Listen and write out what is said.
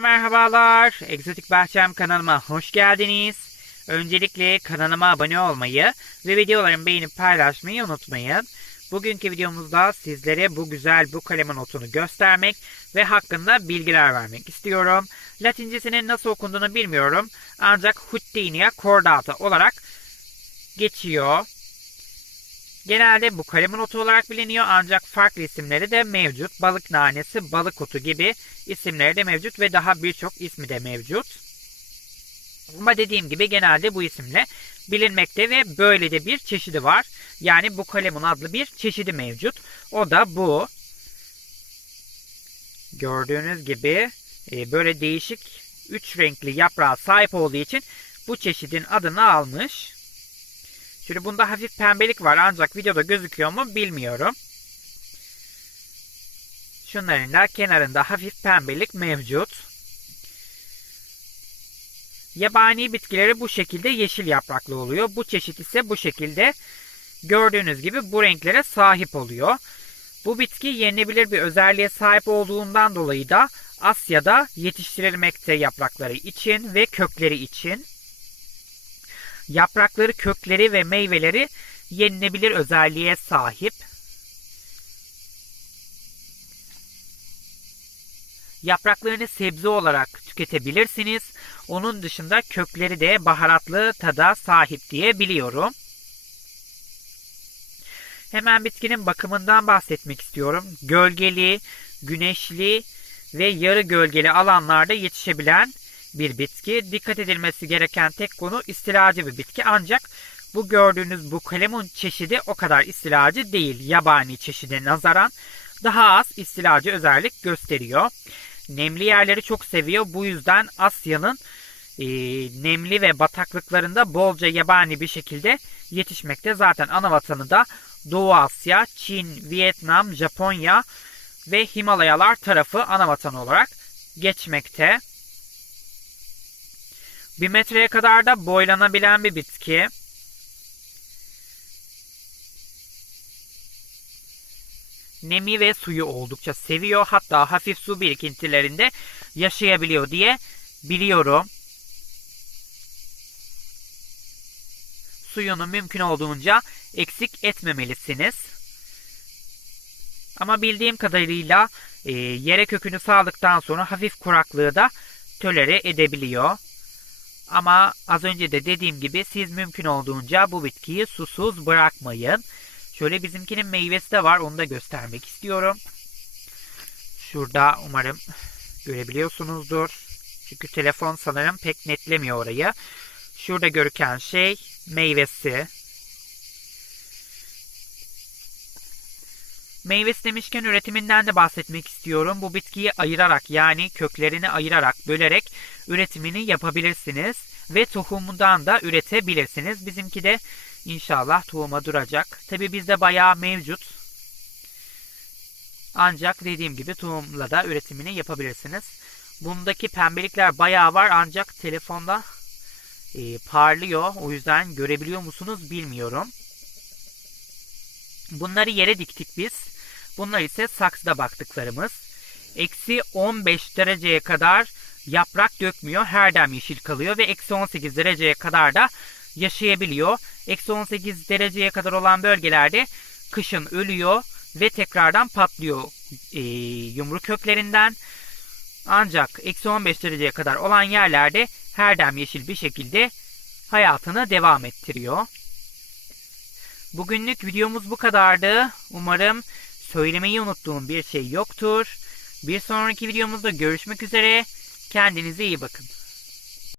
Merhabalar, Egzotik Bahçem kanalıma hoş geldiniz. Öncelikle kanalıma abone olmayı ve videolarımı beğenip paylaşmayı unutmayın. Bugünkü videomuzda sizlere bu güzel bu kalemin notunu göstermek ve hakkında bilgiler vermek istiyorum. Latincesinin nasıl okunduğunu bilmiyorum ancak Huttinia cordata olarak geçiyor. Genelde bu kalemin otu olarak biliniyor ancak farklı isimleri de mevcut. Balık nanesi, balık otu gibi isimleri de mevcut ve daha birçok ismi de mevcut. Ama dediğim gibi genelde bu isimle bilinmekte ve böyle de bir çeşidi var. Yani bu kalemun adlı bir çeşidi mevcut. O da bu. Gördüğünüz gibi e, böyle değişik üç renkli yaprağa sahip olduğu için bu çeşidin adını almış. Şimdi bunda hafif pembelik var ancak videoda gözüküyor mu bilmiyorum. Şunların da kenarında hafif pembelik mevcut. Yabani bitkileri bu şekilde yeşil yapraklı oluyor. Bu çeşit ise bu şekilde gördüğünüz gibi bu renklere sahip oluyor. Bu bitki yenilebilir bir özelliğe sahip olduğundan dolayı da Asya'da yetiştirilmekte yaprakları için ve kökleri için. Yaprakları, kökleri ve meyveleri yenilebilir özelliğe sahip. Yapraklarını sebze olarak tüketebilirsiniz. Onun dışında kökleri de baharatlı tada sahip diye biliyorum. Hemen bitkinin bakımından bahsetmek istiyorum. Gölgeli, güneşli ve yarı gölgeli alanlarda yetişebilen bir bitki. Dikkat edilmesi gereken tek konu istilacı bir bitki. Ancak bu gördüğünüz bu kalemun çeşidi o kadar istilacı değil. Yabani çeşide nazaran daha az istilacı özellik gösteriyor. Nemli yerleri çok seviyor. Bu yüzden Asya'nın e, nemli ve bataklıklarında bolca yabani bir şekilde yetişmekte. Zaten ana vatanı da Doğu Asya, Çin, Vietnam, Japonya ve Himalayalar tarafı ana vatanı olarak geçmekte. Bir metreye kadar da boylanabilen bir bitki. Nemi ve suyu oldukça seviyor. Hatta hafif su birikintilerinde yaşayabiliyor diye biliyorum. Suyunu mümkün olduğunca eksik etmemelisiniz. Ama bildiğim kadarıyla e, yere kökünü sağdıktan sonra hafif kuraklığı da tölere edebiliyor. Ama az önce de dediğim gibi siz mümkün olduğunca bu bitkiyi susuz bırakmayın. Şöyle bizimkinin meyvesi de var. Onu da göstermek istiyorum. Şurada umarım görebiliyorsunuzdur. Çünkü telefon sanırım pek netlemiyor orayı. Şurada görüken şey meyvesi. Meyvesi demişken üretiminden de bahsetmek istiyorum. Bu bitkiyi ayırarak yani köklerini ayırarak, bölerek üretimini yapabilirsiniz. Ve tohumundan da üretebilirsiniz. Bizimki de inşallah tohuma duracak. Tabi bizde bayağı mevcut. Ancak dediğim gibi tohumla da üretimini yapabilirsiniz. Bundaki pembelikler bayağı var ancak telefonda e, parlıyor. O yüzden görebiliyor musunuz bilmiyorum. Bunları yere diktik biz. Bunlar ise saksıda baktıklarımız. Eksi 15 dereceye kadar yaprak dökmüyor. Her dem yeşil kalıyor ve eksi 18 dereceye kadar da yaşayabiliyor. Eksi 18 dereceye kadar olan bölgelerde kışın ölüyor ve tekrardan patlıyor e, yumru köklerinden. Ancak eksi 15 dereceye kadar olan yerlerde her dem yeşil bir şekilde hayatını devam ettiriyor. Bugünlük videomuz bu kadardı. Umarım söylemeyi unuttuğum bir şey yoktur. Bir sonraki videomuzda görüşmek üzere. Kendinize iyi bakın.